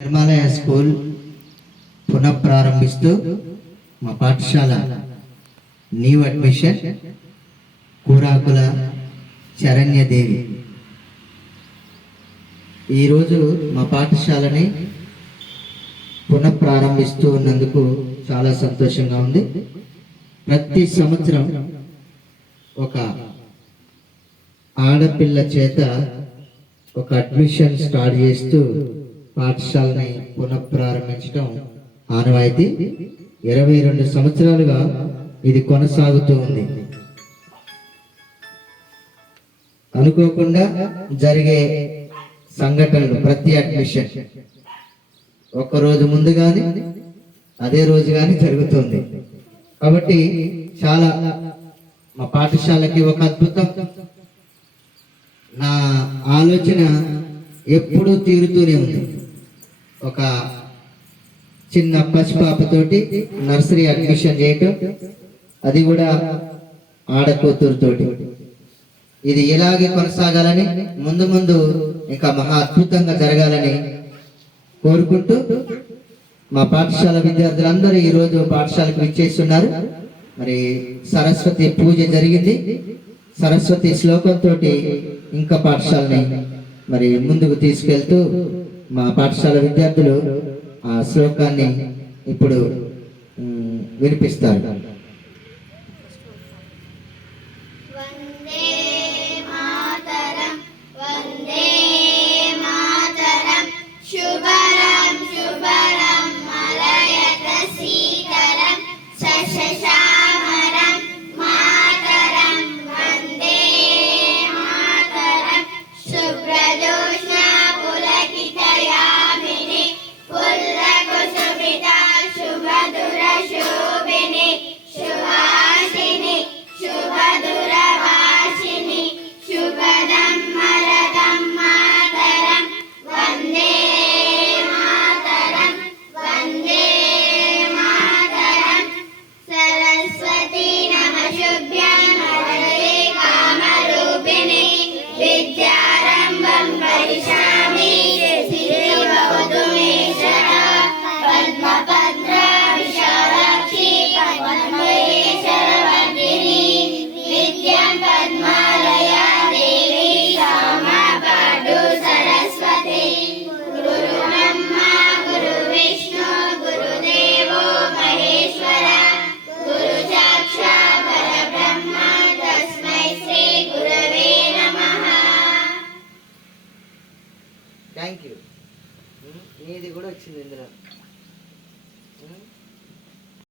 నిర్మాలయ school పునఃప్రారంభిస్తూ మా పాఠశాల new admission కూరాకుల శరణ్యదేవి ఈరోజు మా పాఠశాలని పునఃప్రారంభిస్తూ ఉన్నందుకు చాలా సంతోషంగా ఉంది. ప్రతి సంవత్సరం ఒక ఆడపిల్ల చేత ఒక అడ్మిషన్ స్టార్ట్ చేస్తూ పాఠశాలని పునఃప్రారంభించడం ఆనవాయితీ. ఇరవై రెండు సంవత్సరాలుగా ఇది కొనసాగుతూ ఉంది. అనుకోకుండా జరిగే సంఘటనలు ప్రతి అడ్మిషన్. ఒక రోజు ముందు కానీ అదే రోజు కానీ జరుగుతుంది. కాబట్టి చాలా మా పాఠశాలకి ఒక అద్భుతం. నా ఆలోచన ఎప్పుడూ తీరుతూనే ఉంది. ఒక చిన్న పసిపాపతోటి నర్సరీ అడ్మిషన్ చేయటం అది కూడా ఆడకూతురుతోటి. ఇది ఇలాగే కొనసాగాలని ముందు ముందు ఇంకా మహా అద్భుతంగా జరగాలని కోరుకుంటూ మా పాఠశాల విద్యార్థులందరూ ఈరోజు పాఠశాలకు విచ్చేస్తున్నారు. మరి సరస్వతి పూజ జరిగింది. సరస్వతి శ్లోకంతో ఇంకా పాఠశాలని మరి ముందుకు తీసుకెళ్తూ మా పాఠశాల విద్యార్థులు ఆ శ్లోకాన్ని ఇప్పుడు వినిపిస్తారు. వందే థ్యాంక్ యూ hmm? నీది కూడా వచ్చింది ఇందులో. Hmm?